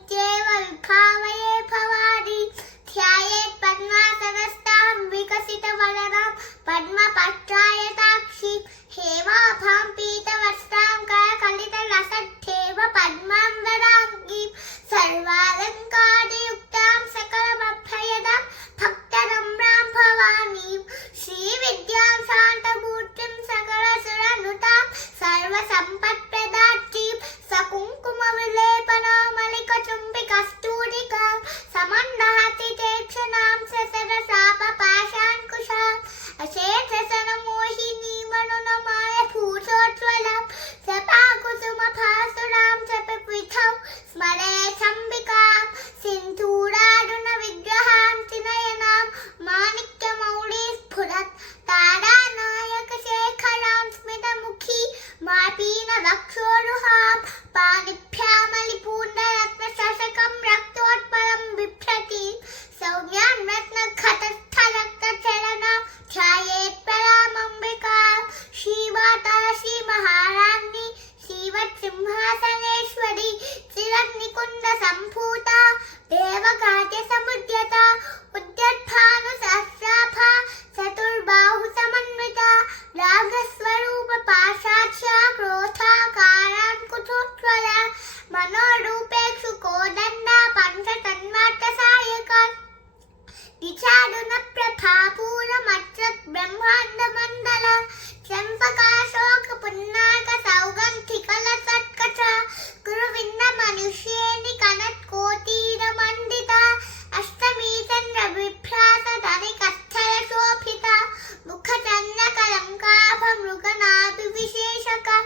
इत्येव विभावये भवानी ध्यायेत् पद्मासनस्थां विकसितवदनां पद्मपत्रायताक्षीं हेमाभां पीतवस्त्रां करकलितरसद्धेव पद्मां वराङ्गीं सर्वालङ्कारयुक्तां सकलमभयदां भक्तनम्रां भवानीं श्रीविद्यां शान्तमूर्तिं सकलसुरनुतां सर्वसम्पत्प्रदात्रीं सकुङ्कुमविलेपनामलिकचुम्बिकस्तूरिकां समन्नहति ते क्षणां ससरसापपाशाङ्कुशाम् अशेषसनमोहिनीं मनुनमाय भूषोज्ज्वलां सपाकुसुमभासुरां सपविधौ स्मरे चम्बिकां सिन्धूरारुणविग्रहां त्रिनयनां माणिक्यमौलिस्फुरत् तारानायकशेखरां स्मितमुखी मार्पीनवक्षोरुहां पाणिभ्यामलिपूर्णरत्नशशकं रक्तोत्पलं बिभ्रतीं सौम्यां रत्नखतस्थरक्तचरणां ध्यायेत् परामम्बिकां श्रीमाता श्रीमहाराज्ञी श्रीवत्सिंहासनेश्वरी चिरग्निकुण्डसम्भूता देवकार्यसमुद्यता उद्यद्भानुसहस्राभा चतुर्बाहुसमन्विता रागस्वरूपपाशाच्या क्रोधाकारान्कुशोज्ज्वला मनोरूपेषु कोदण्डा पञ्चतन्मात्रसायका विचारुणप्रभापूरमच्युत ब्रह्माण्डमण्डल चम्पकाशोकपुन्नाकसौगन्धिकलसत्कचा गुरुविन्दमनुष्येणि कनत्कोटीरमण्डिता अष्टमीचन्द्रविभ्रातधनिकस्थलशोभिता मुखचन्द्रकलङ्काभमृगनाभिविशेषका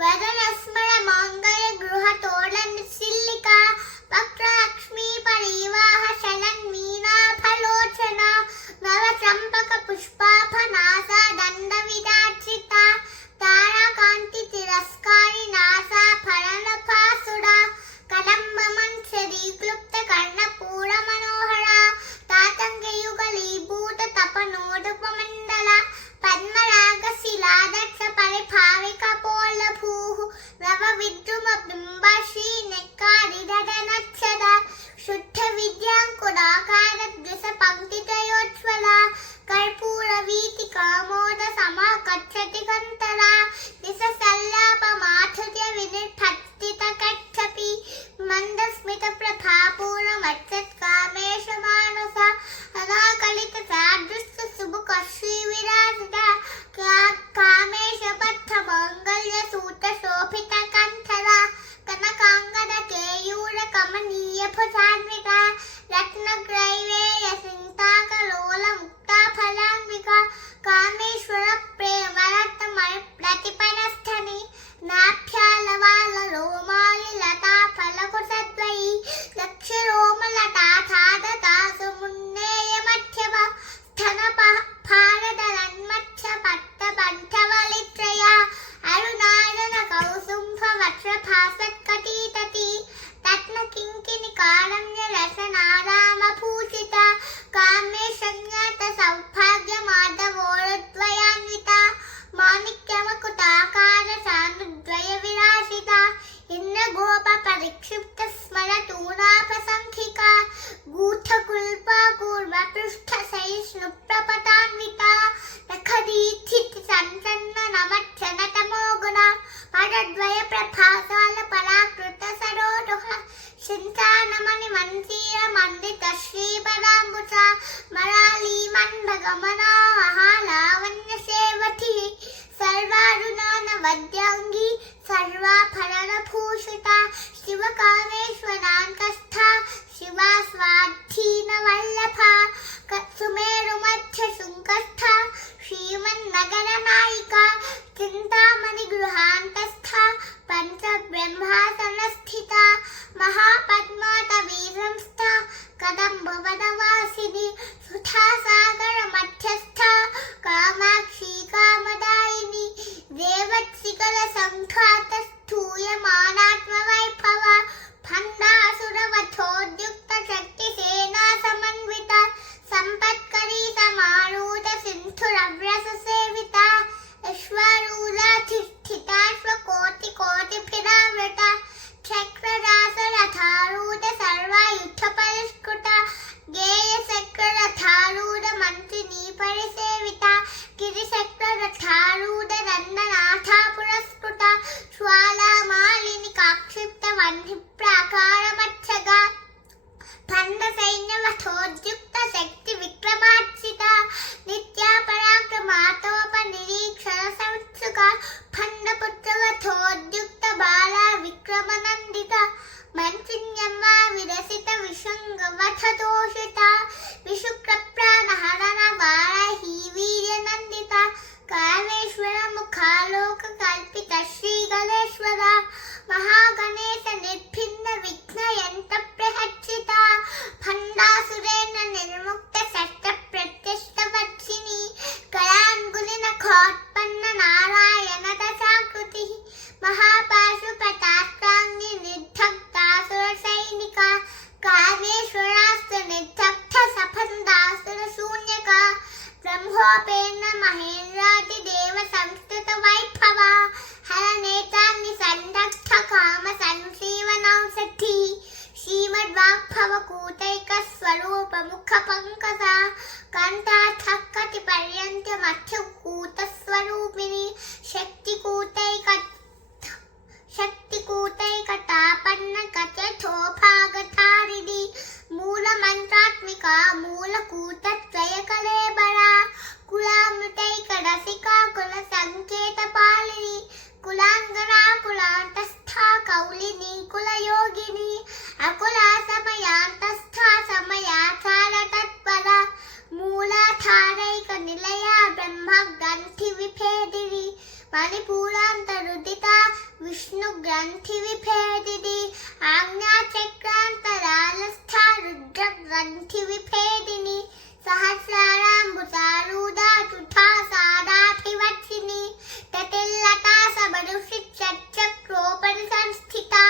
वदनस्मरमाङ्गल्यगृहतोलनिशीलिका वक्रलक्ष्मी परिवाह शलन्मीनाफलोचना नवचम्पकपुष्पाभनासा दण्डविराजिता ताराकान्तितिरस्कारी नासा फलनभासुरा कदम्बमंसरीक्लुप्तकर्णपूरमनोहरा तातङ्गयुगलीभूततपनोरुपमण्डला पद्मरागशिलादक्षपरिभाविकपोलभूः नवविद्रुमबिम्बश्रीनेक्कारिदनच्छदा शुद्धविद्याङ्कुराकारद्विषपङ्क्तित्रयोज्ज्वला कर्पूरवीथिकामोदसमाकच्छति कन्तरा दिशसल्लापमाधुर्यविनिर्भत्सितकच्छपि मन्दस्मितप्रभापूरमच्युत्कामेशमानसा अनाकलितसादृश्यसुमुखश्रीविराजिता कामेशबद्धमाङ्गल्यसूत्रशोभितकण्ठरा कनकाङ्गदकेयूरकमनीयभुजान्विता रत्नग्रैवेयसिन्ताकलोलमुक्ताफलान्विका कामेश्वरप्रेमरत्नमयप्रतिपनस्थनि नाभ्यालवालरोमालिलताफलकुशद्वयी लक्ष्यरोमलताधादता सुमुन्नेयमध्यमा स्तनभारदलन्मच्छपट्टपन्थवलित्रया अरुणायनकौसुम्भवक्त्रभासत्कटीतटी रत्नकिङ्किणिकारण्यरसनारामभूषिता कामेशज्ञातसौभाग्यमाधवोरुद्वयान्विता माणिक्यमकुटाकारसानुद्वयविराजिता इन्द्रगोपपरिक्षिप्तस्मरतूणापसङ्खिका गूढकुल्पा कूर्मपृष्ठसहिष्णुप्रपटान्विता नखदीक्षितसञ्चन्ननमच्छनतमोगुणा पदद्वयप्रभासालपराकृतसरोरुह चिन्तानमणिमन्दिरमण्डितश्रीपदाम्बुजा मरालीमण्डगमना महालावण्यसेवती सर्वारुणानवद्याङ्गी सर्वाभरणभूषिता शिवकामेश्वराङ्कस्था शिवा स्वाधीनवल्लभा सुमेरुमध्यशृङ्गस्था श्रीमन्नगरनायिका चिन्तामणिगृहान्तस्था पञ्चब्रह्मासनस्थिता महापद्मातवीसंस्था कदम्बवनवासिनी सुधासागरमध्यस्था कामाक्षी कामदायिनी देवत्सिकलसङ्घातस्थूयमानात्मवैभवा भण्डासुरवध नाथतोषिता विशुक्रप्राणहरण वाराही वीर्यनन्दिता कामेश्वर मुखालोक कल्पित श्री गणेश्वरा महागणेश निर्भिन्न विघ्नयन्त्र प्रहर्षिता भण्डासुरेण निर्मुक्त सष्ट प्रत्यष्टवक्षिणी कलाङ्गुलिन खोत्पन्न नारायण दशाकृतिः महापाशुपतास्त्राङ्गी निर्दग्धासुर सैनिका कामेश्वरास्त्र निर्दग्ध सफन्दासुर शून्यका ब्रह्मोपेन महेन्द्रादिदेव संस्कृत वैभवा हरनेतान्नि संदग्ध काम संजीवनौषधी श्रीमद्वाग्भवकूटैक स्वरूप मुख पंकजा कंठाथक्कति पर्यन्त मध्यकूट स्वरूपिणी शक्तिकूटैकतापन्न कचथोभागधारिणी मूलमन्त्रात्मिका मूलकूटत्रयकलेबरा कुलामृतैकरसिका कुलसङ्केतपालिनी कुलाङ्गना कुलान्तस्था कौलिनी कुलयोगिनी अकुला समयान्तस्था समयाचारतत्परा मूलाधारैकनिलया ब्रह्मग्रन्थिविभेदिनी मणिपूरान्तरुदिता विष्णुग्रन्थिविभेदिनी आज्ञाचक्रान्तरालस्था रुद्रग्रन्थिविभेदिनी सहस्राराम्बुजारूढा तुठा सादाभिवर्षिणी तटिल्लता सबरुषिचक्रोपनिसंस्थिता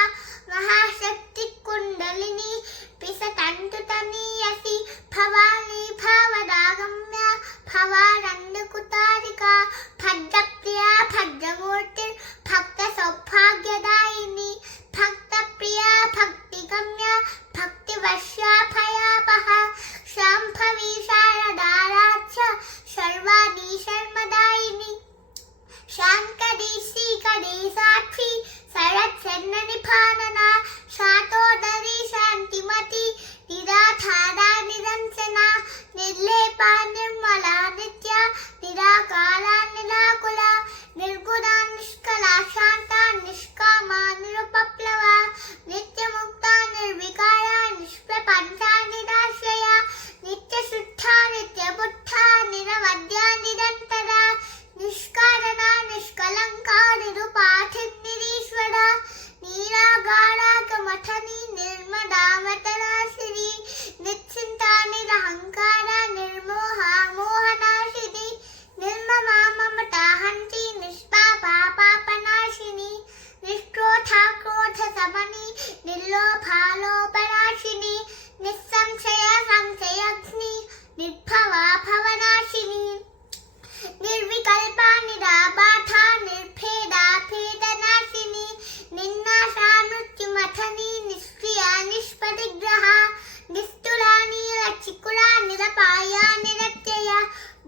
महाशक्तिकुण्डलिनी पिसतन्तुतनीयसी भवानी भवदागम्या भवानन्दकुतारिका भद्रप्रिया भद्रमूर्तिर् भक्तसौभाग्यदायिनी भक्तप्रिया भक्तिगम्या भक्तिवर्षा भयापहा शाम्भवी शारदाराध्य शर्वाणी शर्मदायिनी शाङ्करी श्रीकरी साक्षी शरच्चन्द्रनिभानना शातोदरी शान्तिमती निराधारा निरञ्जना निर्लेपा निर्मला नित्या निराकारा निराकुला निर्गुणा निष्कला शान्ता निष्कामा निरुपप्लवा नित्यमुक्ता निर्विकारा निष्प्रपञ्चा निराश्रया नित्यशुद्धा नित्यबुद्धा निरवद्या निरन्तरा निष्कारणा निष्कलङ्का निरुपाधिर्निरीश्वरा नीरागारागमथनी निर्मदामतनाशिनी निश्चिन्ता निरहङ्कारा निर्मोहा मोहनाशिनी निर्ममा ममताहन्ती निष्पापा पापनाशिनी निष्क्रोधा क्रोधशमनी निर्लोभालोभनाशिनी निस्संशया संशयग्नि निर्भवा भवनाशिनी निर्विकल्पा निराबाधा निर्भेदा भेदनाशिनी निन्नाशा मृत्युमथनी निष्क्रिया निष्परिग्रहा निस्तुला नीलचिकुला निरपाया निरत्यया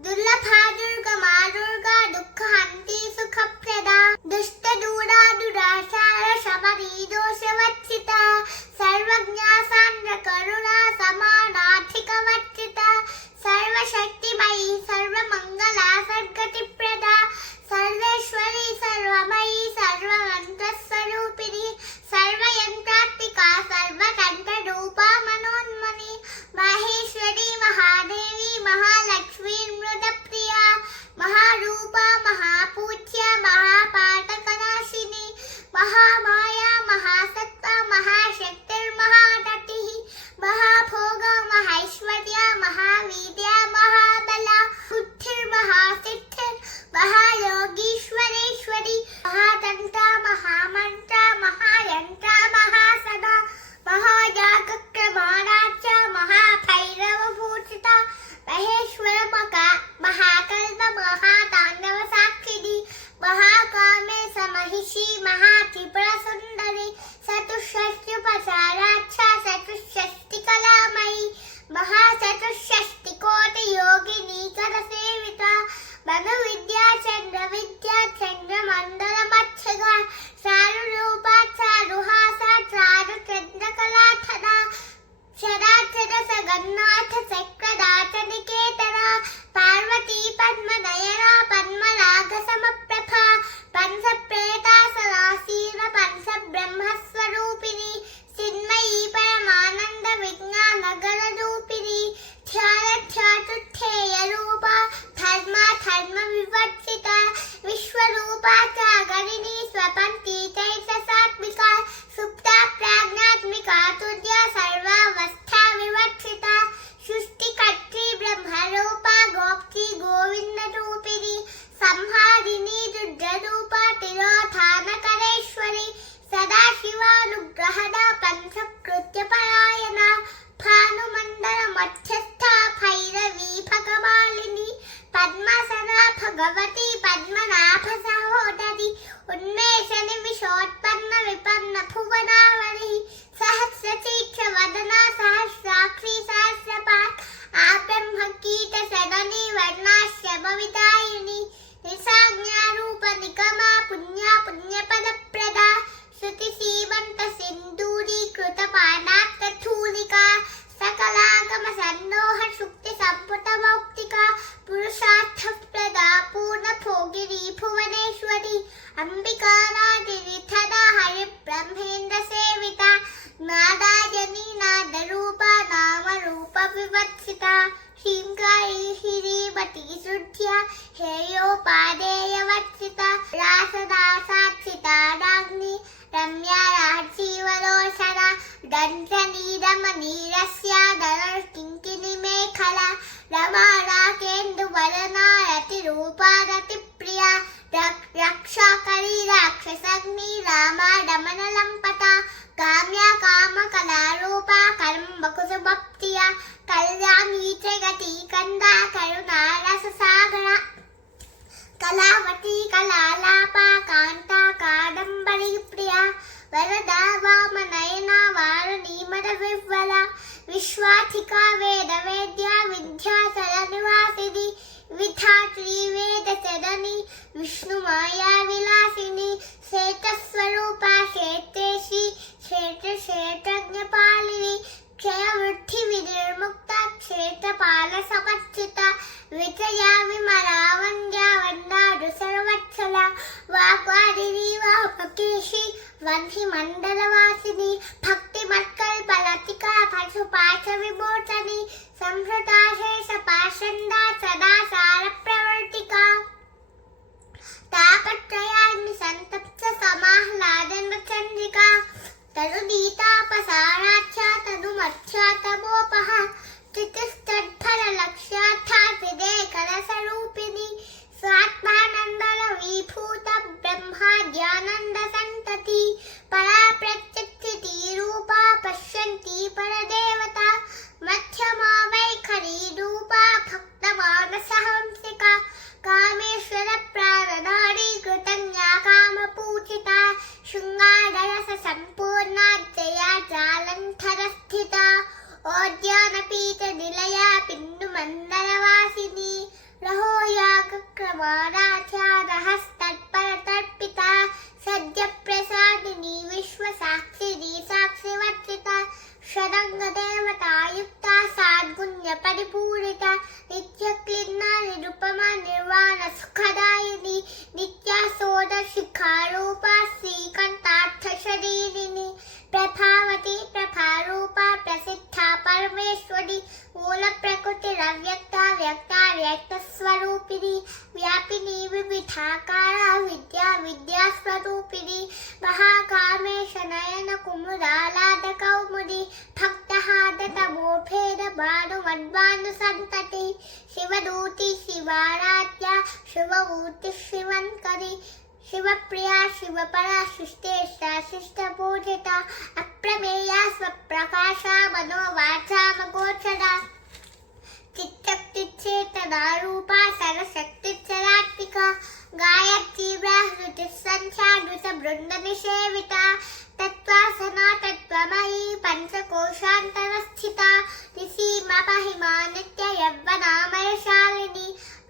दुर्लभा दुर्गमा दुर्गा दुःखहन्ती सुखप्रदा दुष्टदूरा दुराचार शमनी दोषवर्जिता सर्वज्ञा सान्द्रकरुणा समानाधिकवर्जिता सर्वशक्तिमयी सर्वमङ्गला सद्गतिप्रदा सर्वेश्वरी सर्वमयी सर्वमन्त्रस्वरूपिणी सर्वयन्त्रात्मिका सर्वतन्त्ररूपा मनोन्मनी माहेश्वरी महादेवी महालक्ष्मी मृतप्रिया महारूपा महापूज्या महापातकनाशिनी महामाया महासत्ता महाशक्तिर्महादतिः महाभोगा महैश्वर्या महावीर्या महाबला बुद्धिर्महासिद्धिर् महायोगीश्वरेश्वरी महातन्त्रा महामन्त्रा महायन्त्रा महासदा महायागक्रमाणाच्च महाभैरवभूषिता महेश्वर महाकल्प महाताण्डवसाक्षिणी महाकामे समहिषी महात्रिपुरसुन्दरी चतुष्षष्ट्युपचाराच्च चतुष्षष्टिकलामयी महाचतुष्षष्टिकोटियोगिनी करसेविता मनुविद्या चन्द्रविद्या चन्द्रमण्डलमच्छगा चारुरूपा चारुहासा चारुचन्द्रकलाधरा शराचर सगन्नाथ चक्रदाचनिकेतरा पार्वती पद्मनयना पद्मनागसमप्रभा पंचप्रेता सलासी विवत्सिता श्रीङ्कारी श्रीमती शुद्ध्या हेयोपादेयवत्सिता रासदासात्सिता राज्ञी रम्या राजीवलोचना दंशनीरमनीरस्या धनुर्किङ्किणी मेखला रमा राकेन्दुवदना रतिरूपा रतिप्रिया रक्षाकरी राक्षसग्नि रामा दमनलम्पता काम्या कामकलारूपा कर्मकुसुमप्रिया कल्याणी जगती कंदा करुणा रससागरा कलावती कलालापा कांता कादंबरी प्रिया वरदा वामनयना वारुणी मदविह्वला विश्वाधिका वेदवेद्या विद्याचल निवासिनी विधात्री वेदचरणी विष्णुमाया विलासिनी श्वेतस्वरूपा श्वेतेशी क्षेत्रज्ञपालिनी क्षयवृद्धि विनिर्मुक्ता क्षेत्रपालसमर्चिता विजया विमला वन्द्या वन्दाडु सर्वच्छला वाग्वादिनी वापकेशी वन्हि मण्डलवासिनी भक्तिमत्कल्पलतिका पशुपाश विमोचनी संहृता शेषपाषण्डा सदा सारप्रवर्तिका तापत्रयाग्नि संतप्त समाह्लादन चन्द्रिका तरुदीतापसाराख्या तनुमध्या तमोपः तितिस्तद्फललक्ष्याथा सिदेकरसरूपिणी स्वात्मानन्दलवीभूत ब्रह्माद्यानन्दसन्तति परा प्रत्यक्षितिरूपा पश्यन्ती परदेवता मध्यमा वैखरी रूपा भक्तमानसहंसिका कामेश्वर प्राणनाडी कृतज्ञा कामपूजिता शृङ्गाररस सम्पूर्णा जया जालन्धरस्थिता ओद्यानपीठ निलया पिण्डुमण्डलवासिनी रहोयागक्रमाराध्यादहस्तत्परतर्पिता सद्यप्रसादिनी विश्वसाक्षिणी साक्षिवर्तिता षडङ्गदेवतायुक्ता साद्गुण्यपरिपूरिता नित्यक्लिन्ना निरुपमा निर्वाण सुखदायिनी नित्या सोदशिखारूपा श्रीकण्ठार्थशरीरिणी प्रभावती प्रभारूपा प्रसिद्धा परमेश्वरी मूलप्रकृतिरव्यक्ता व्यक्ता व्यक्तस्वरूपिणी व्यापिनी विविधाकारा विद्या विद्यास्वरूपिणी महाकामेश नयन कुमुदालादकौमुदी भक्तहादतमोभेद भानुमद्भानुसन्तति शिवदूती शिवाराध्या शिवभूति शिवङ्करी शिवप्रिया शिवपरा शिष्टेष्टा शिष्टपूजिता अप्रमेया स्वप्रकाशा मनोवाचामगोचरा चित्तक्तिचेतनारूपा सरशक्तिचरात्मिका गायत्री बृहस्पतिसंख्या नृतबृन्दनिषेविता तत्त्वासना तत्त्वमयी पंचकोशान्तरस्थिता निसीमपहिमा नित्ययौवनामयशालिनी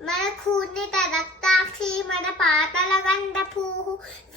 मनखूर्णितरक्ताक्षी मनपातलगन्धपूः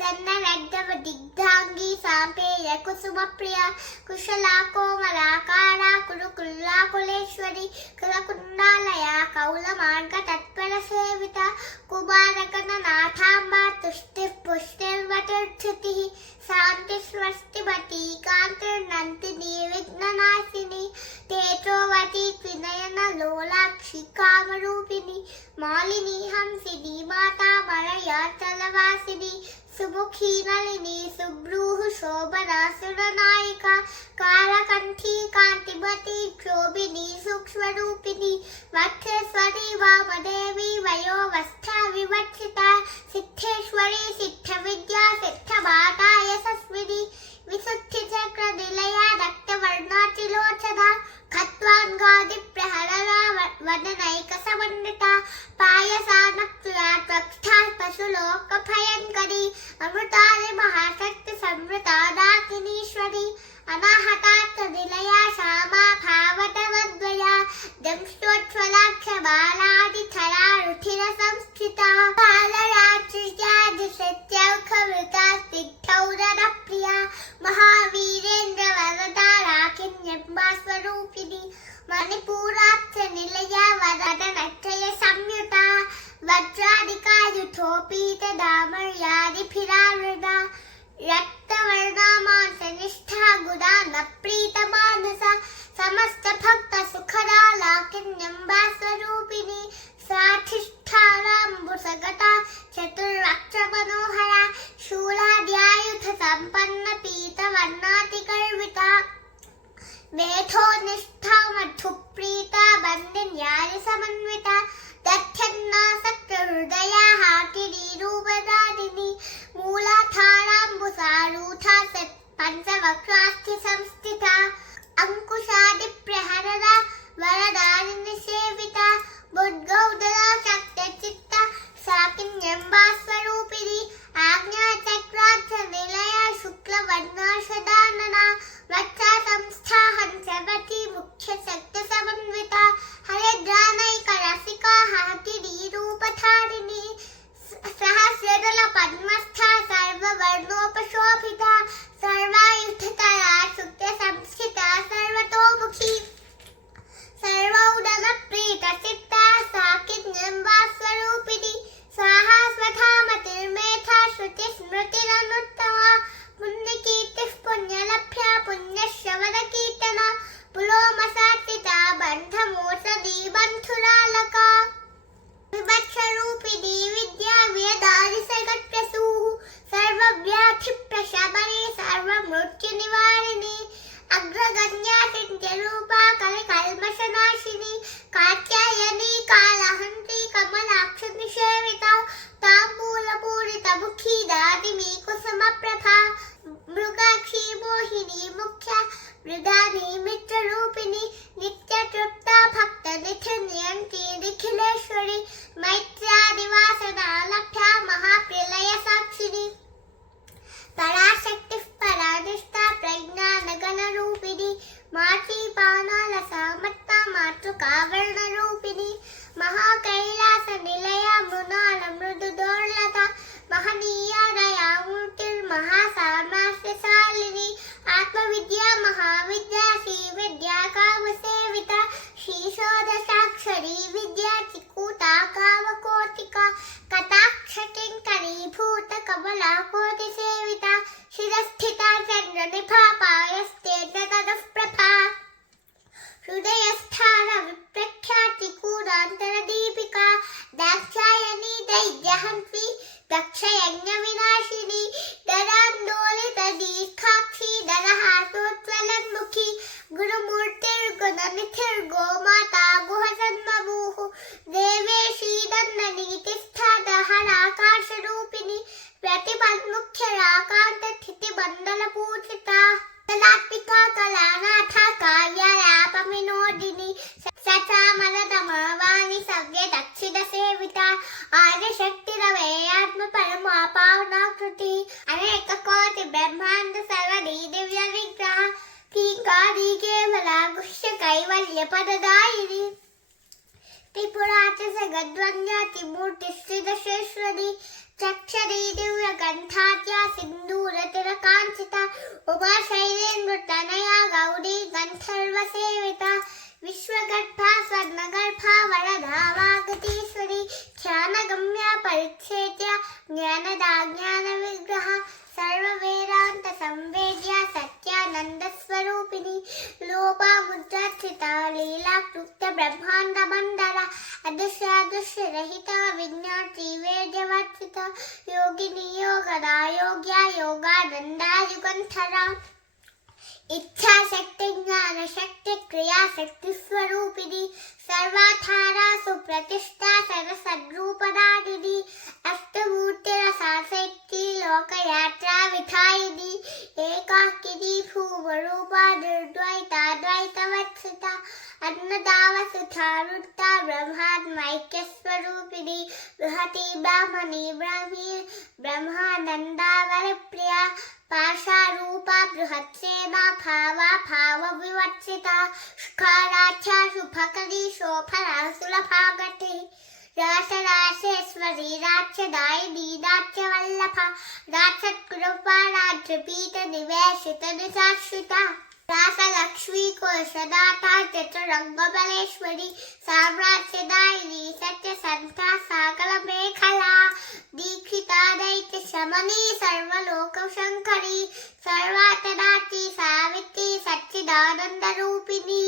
सन्नरड्डवदिग्धाङ्गी साम्पेयकुसुमप्रिया कुशला कोमलाकारा कुरुकुल्लाकुलेश्वरी कुलकुण्डालया कौलमार्गतत्परसेविता कुमारगणनाथाम्बा तुष्टिः पुष्टिर्वतिर्धृतिः शान्तिस्वस्तिमती कान्तिर्नन्दिनी विघ्ननाशिनी तेजोवती त्रिनयना लोलाक्षी कामरूपिणी मालिनी हंसिनी माता मलयाचलवासिनी सुमुखी नलिनी सुब्रूः शोभना सुरनायिका कालकण्ठी कान्तिमती क्षोभिनी सूक्ष्मरूपिणी वक्षेश्वरी वामदेवी वयोवस्था विवक्षिता सिद्धेश्वरी सिद्धविद्या सिद्धमाता यशस्विनी विशुद्धिचक्रनिलया रक्तवर्णातिलोचना खट्वाङ्गादिप्रहरणा वदनैकसमन्विता पायसानक्रिया त्वक्षा पशुलोकभयङ्करी अमृतानि महाशक्तिसंवृता दाकिनीश्वरी अनाहतात्तनिलया श्यामा भावतवद्वया दंष्टोज्ज्वलाक्षबालादिथरा रुधिरसंस्थिता बालरात्रिजादिशत्यौखवृता स्निग्धौररप्रिया महावीरेन्द्रवरदा राकिन्यम्बास्वरूपिणी मणिपूराब्जनिलया वरदनक्षय संयुता वज्रादिका युथोपीतदामर्यादिभिरावृता रक्तवर्णामांसनिष्ठा गुदा न प्रीतमानसा समस्त भक्त सुखदा यथोनिष्ठा मधुप्रीता बंदे न्याय समन्विता दक्षन्ना सत्यहृदया किरीरूपधारिणी मूलाधाराम्बुसारूथा पंचवक्रास्ति संस्थिता अंकुशादि प्रहरदा वरदारिणी सेविता बुद्गौदरा शक्तचित्ता साकिन्यंबा स्वरूपिणी आज्ञा चक्रार्थ निलया शुक्लवर्णाशदानना वक्षा संस्था हंसवती मुख्य शक्ति समन्विता हरिद्रानैक रसिका किरीरूपधारिणी सहस्रदल पद्मस्था सर्ववर्णोपशोभिता सर्वायुधतरा शुक्ल संस्थिता सर्वतोमुखी सर्वौदन प्रीत चित्ता साकिन्यंबा स्वरूपिणी स्वाहा स्वधा मतिर्मेधा श्रुति स्मृतिरनुत्तमा पुण्यकीर्तिः पुण्यलभ्या पुण्यश्रवण कीर्तना पुलोमसार्थिता बन्धमोषधी बन्धुरालका विभत्सरूपिणी विद्या वेदादि सगत्प्रसूः सर्वव्याधिप्रशमने सर्वमृत्युनिवारिणी अग्रगण्या सिन्ध्यरूपा कलिकल्मषनाशिनी कात्यायनी कालहन्त्री कमलाक्षनिसेविता ताम्बूलपूरितमुखी दादिमी कुसुमप्रभा मृगाक्षी मोहिनी मुख्या मृदानी मित्ररूपिणी नित्यतृप्ता भक्तनिधिनियन्ती निखिलेश्वरी मैत्र्यादिवासना लभ्या महाप्रलय साक्षिणी पराशक्तिः परानिष्ठा प्रज्ञानगणरूपिणी मातृपानालसामत्ता मातृकावर्णरूपिणी महाकैलासनिलया मृणालमृदुदोर्लता महनीया दयामूर्तिर्महासामर्थ्यशालिनी आत्मविद्या महाविद्या श्रीविद्या कामसेविता श्रीशोधसाक्षरी विद्या चिकूता कामकोटिका कटाक्षकिङ्करीभूत कमला कोटिसेविता शिरस्थिता चन्द्रनिभा पायस्ते तदः प्रभा हृदयस्थान विप्रख्यातिकूरान्तरदीपिका दाक्षायणी दैत्यहन्त्री दक्षयज्ञविनाशिनी दरान्दोलितदीर्घाक्षी दरहासोज्ज्वलन्मुखी गुरुमूर्तिर्गुणनिधिर्गोमाता गुहजन्मभूः देवेशी दन्ननीतिस्था दहराकाशरूपिणी प्रतिपन्मुख्यराकान्तस्थितिबन्दलपूजिता कलात्मिका कलानाथा काव्यालापविनोदिनी सचामलतमावाणि सव्यदक्षिणसेविता आदिशक्तिरवेयात्मपरमापावनाकृति अनेककोटि ब्रह्माण्ड सर्वदी दिव्यविग्रह कीङ्कारी केवला गुह्य कैवल्यपददायिनी त्रिपुरा च जगद्वन्द्यातिमूर्तिश्रीदशेश्वरी चक्षरी दिव्यगन्धाद्या सिन्दूरतिलकाञ्चिता उमाशैलेन्द्रतनया गौरी गन्धर्वसेविता विश्वगर्भा स्वर्णगर्भा वरदा वागतीश्वरी ध्यानगम्या परिच्छेद्या ज्ञानदा ज्ञानविग्रह सर्ववेदान्तसंवेद्या सत्यानन्दस्वरूपिणी लोपामुद्रार्चिता लीलाक्लुप्त ब्रह्माण्डमण्डला अदृश्यादृश्यरहिता विज्ञात्री वेद्यवर्तिता योगिनी योगदा योग्या योगानन्दा युगन्धरा इच्छाशक्ति ज्ञानशक्ति क्रियाशक्ति स्वरूपिणी सर्वाधारा सुप्रतिष्ठा सरसद्रूपदायिनी अष्टमूर्तिरसाशक्ति लोकयात्रा विधायिनी एकाकिनी भूमरूपा निर्द्वैताद्वैतवत्सिता अन्नदावसुधारुक्ता ब्रह्मात्मैक्यस्वरूपिणी बृहती ब्राह्मणी ब्राह्मी ब्रह्मानन्दावरप्रिया पाशारूपा बृहत्सेना भावा भावविवर्जिता शुखाराध्या शुभकरी शोभना सुलभागति रासरासेश्वरी राज्यदायिनी राज्यवल्लभा राजत्कृपा राज्यपीठनिवेशितनिशाश्रिता रासलक्ष्मी कोशदाता चतुरङ्गबलेश्वरी साम्राज्यदायिनी सत्यसन्ता सकलमेखला दीक्षिता दैत्यशमनी सर्वलोकशङ्करी सर्वातनाची सावित्री सच्चिदानन्दरूपिणी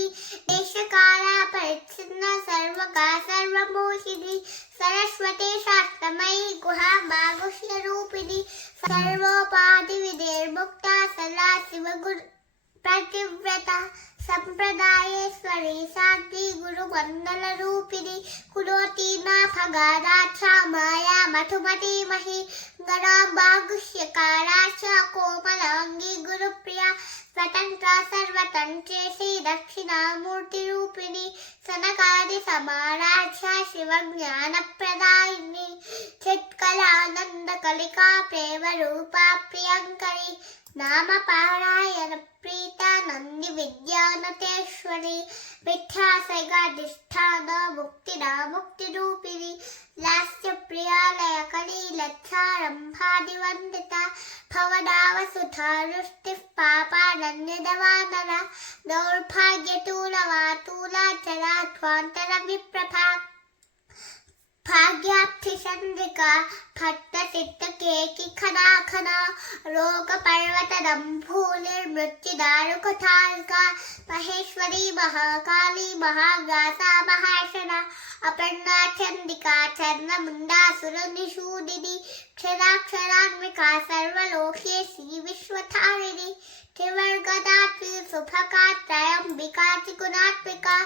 देशकाला परिच्छिन्ना सर्वगा सर्वमोहिनी सरस्वती शास्त्रमयी गुहा मागुष्यरूपिणी सर्वोपाधिविधिर्मुक्ता सदा शिवगुरु प्रतिव्रता संप्रदायेश्वरी शांति गुरु मंडल रूपिणी कुलोती ना भगाराक्षा माया मधुमती मही गणाभागुष्यकाराक्षा कोमलांगी गुरुप्रिया स्वतंत्र सर्वतंत्रेशी दक्षिणामूर्ति रूपिणी सनकादि समाराक्षा शिव ज्ञान प्रदायिनी चित्कलानंद कलिका प्रेम रूपा प्रियंकरी नाम पारायण प्रीता नंदी विद्यानतेश्वरी मिथ्यासैगाधिष्ठान मुक्तिदा मुक्ति रूपिणी लास्य प्रियालय कलीलच्छारंभादिवंदिता भवदावसुधा रुष्टिः पापानन्यदवानरा दौर्भाग्यतूलवातूला चलाध्वान्तर विप्रभा भाग्याब्धि चंद्रिका भट्ट सिद्ध केकी खना खना रोग पर्वत दंभूलिर्मृत्यु दारुकथारिका महेश्वरी महाकाली महागासा महाशना अपर्णा चंडिका चरण मुंडा सुरनिषूदिनी क्षराक्षरान्विका सर्वलोकेशी विश्वधारिणी त्रिवर्गदा त्रिसुभगा त्रयंबिका त्रिगुणात्मिका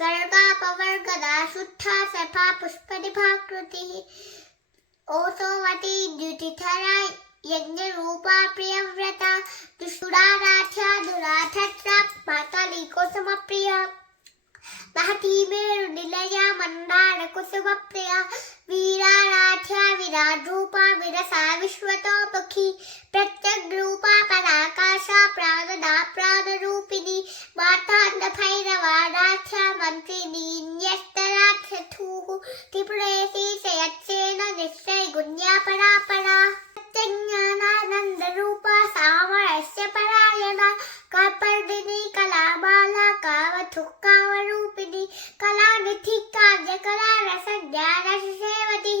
सर्गा पवर्गदा शुद्धा सफा पुष्पनिभाकृति ओसोवती द्युतिधरा यज्ञ रूपा प्रियव्रता दुष्टुराराध्या दुराधत्रा पाताली कुसुमप्रिया महती मेरु निलया मंदार कुसुमप्रिया वीराराध्या विराट रूपा विरसा विश्वतोमुखी प्रत्यग रूपा पराकाशा प्राणदा प्राण रूपिणी मातांड भैरवाराध्या मंत्रिणी न्यस्तराध्यथुः त्रिपुरेशी शयत्सेन निश्चय गुण्या परापरा सत्यज्ञानानंद रूपा सामरस्य परायणा कपर्दिनी कलाबाला कावधुक्कावरूपिणी कलानिधि कार्य कला रस ज्ञान सेवती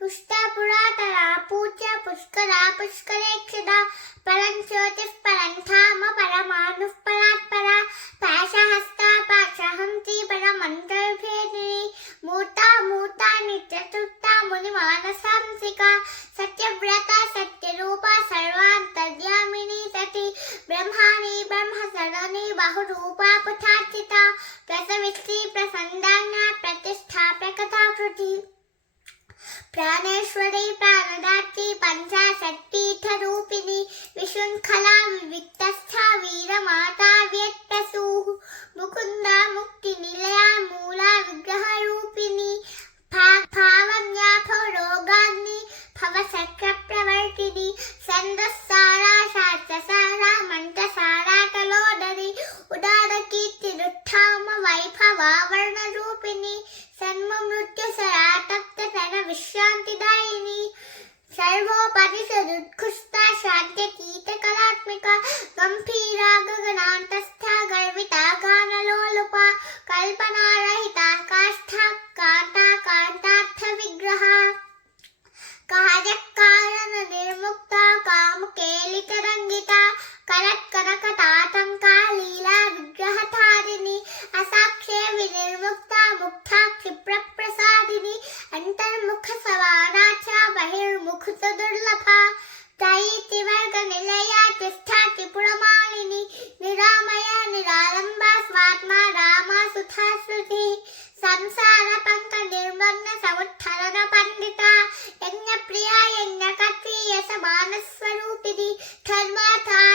पुष्टा पुरातरा पूज्य पुष्करा पुष्करेक्षदा परं ज्योतिः परं धाम परमाणुः परात्परा पाशहस्ता पाशहंसी परमन्तर्भेदिनी मूर्ता मूर्ता नित्यतुष्टा मुनिमानसांसिका सत्यव्रता सत्यरूपा सर्वान्तर्यामिनी सती ब्रह्माणि ब्रह्मसरणि बहुरूपा पुथार्चिता प्रसवित्री प्रसन्दान्या प्रतिष्ठा प्रकथाकृति प्राणेश्वरी प्राणदात्री पंचाशत्पीठरूपिणी विशृंखला विविक्तस्था वीरमाता व्यक्तसूः मुकुन्दा मुक्तिनिलया मूला विग्रहरूपिणी भावन्या भवरोगाग्नि भवसक्रप्रवर्तिनी सन्दस्सारा शास्त्रसारा मन्त्रसारा कलोदरी उदारकीर्तिरुत्थाम वैभवावर्णरूपिणी सन्ममृत्युसरा तप्ततर विश्रान्तिदायिनी सर्वोपनिषदुत्कृष्टा शान्त्यतीतकलात्मिका गम्भीरा गगनान्तस्था गर्विता गानलोलुपा कल्पनारहिता काष्ठा कान्ता कान्तार्थविग्रहा कार्यकारण निर्मुक्ता कामकेलितरङ्गिता करत्कनकतातङ्का लीला विग्रहधारिणी असाक्ष्ये विनिर्मुक्ता मुक्ता क्षिप्रप्रसादिनी अन्तर्मुखसवाराच्या बहिर्मुखसुदुर्लभा त्रयीतिवर्गनिलया तिष्ठा त्रिपुरमालिनी निरामया निरालम्बा स्वात्मा रामा सुधा श्रुतिः संसारपङ्कनिर्मग्न समुत्थरण पण्डिता यज्ञप्रिया यज्ञकर्त्री यशमानस्वरूपिणी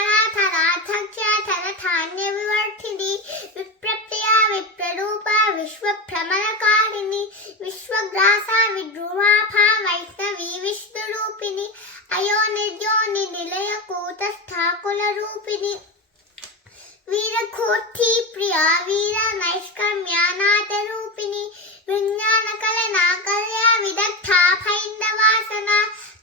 धर्माधाराधराध्यक्षा धनधान्यविवर्धिनी विप्रप्रिया विप्ररूपा विश्वभ्रमणकारिणी विश्वग्रासा विद्रुमाभा वैष्णवी विष्णुरूपिणी अयोनिर्योनि निलय कूटस्थाकुलरूपिणी वीरघोत्री प्रिया वीर नैष्कर्म्यानादरूपिणी विज्ञानकलना कल्या विदग्धा भैन्दवासना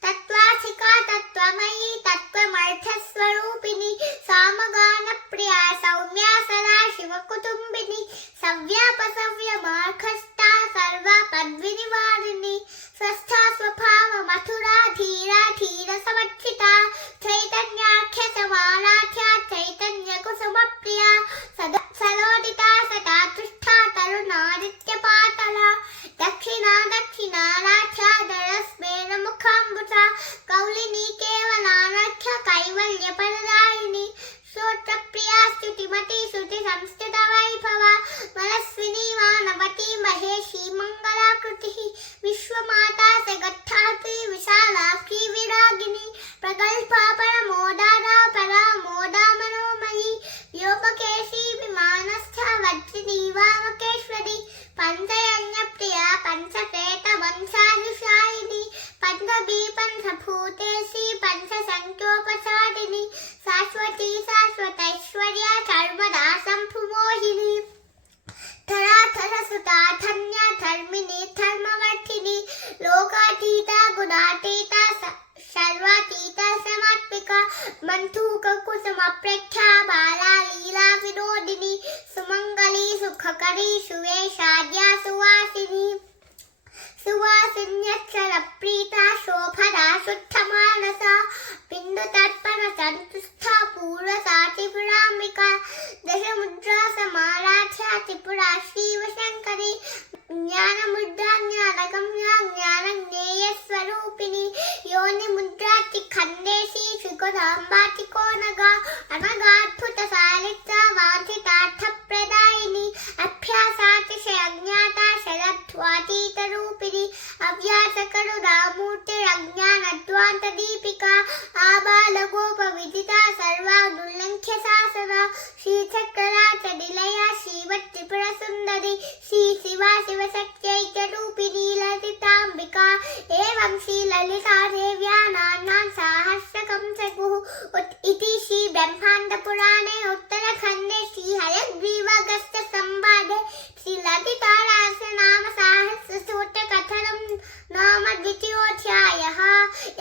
तत्त्वासिका तत्त्वमयी तत्त्वमर्थस्वरूपिणी सामगानप्रिया सौम्या सदा शिवकुटुम्बिनी सव्यापसव्यमार्गस्था सर्वपद्विनिवारिणी स्वस्था स्वभाव मथुरा धीरा धीर समर्थिता चैतन्याख्य समाराध्या चैतन्य कुसुमप्रिया सलोदिता सदा तुष्टा तरुणादित्यपातला दक्षिणा दक्षिणाराध्या दरस्मेन मुखाम्बुजा कौलिनी केवलानाख्य कैवल्यपरदायिनी श्रोत्रप्रिया स्तुतिमती श्रुति संस्थित विलासिनी वामकेश्वरी पंचयज्ञप्रिया पंचप्रेतवंशानुशायिनी पंचभी पंचभूतेशी पंचसंख्योपसारिणी शाश्वती शाश्वतैश्वर्या सर्वदा संभुमोहिनी धराधरसुता धन्या धर्मिणी धर्मवर्धिनी लोकातीता गुणातीता सर्वातीता समात्मिका बन्धुकुसुमप्रेक्षा बाला लीला विनोदिनी सुमंगली सुखकरी सुवेशाद्या सुवासिनी सुवासिन्यक्षरप्रीता शोभना शुद्धमानसा बिन्दुतर्पण सन्तुष्टा पूर्वसाचिपुराम्बिका दशमुद्रा समाराध्या त्रिपुरा शिवशङ्करी ज्ञानमुद्रा ज्ञानगम्या ज्ञानज्ञेयस्वरूपिणी योनिमुद्रातिखण्डेशी श्रीगुणाम्बातिकोनगा अनगाद्भुतसालिता वाञ्छितार्थप्रदायिनी अभ्यासातिशयज्ञाता शरद्वातीतरूपिणी अव्यासकरुणामूर्तिरज्ञानध्वान्तदीपिका आबालगोपविदिता सर्वानुल्लङ्घ्य शासना श्रीचक्रराजनिलया श्रीवत्त्रिपुरसुन्दरी श्रीशिवा शिवशक्त्यैक्यरूपिणी ललिताम्बिका एवं श्रीललिता देव्या नाम्नां सहस्रकं सगुः इति श्रीब्रह्माण्डपुराणे उत्तरखण्डे श्रीहयग्रीवागस्त्यसंवादे श्रीललितारासनामसाहस्रसूत्रकथनं नाम द्वितीयोऽध्यायः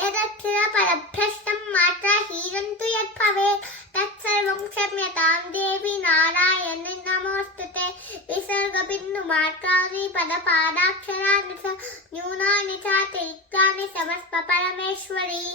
यदक्षरपरभ्रष्टं मात्राहीनं तु यद्भवेत् तत्सर्वं क्षम्यतां देवी नारायणी नमोऽस्तुते विसर्गबिन्दुमात्राणि पदपादाक्षराणि च न्यूनानि चातिरिक्तानि समस्त परमेश्वरी।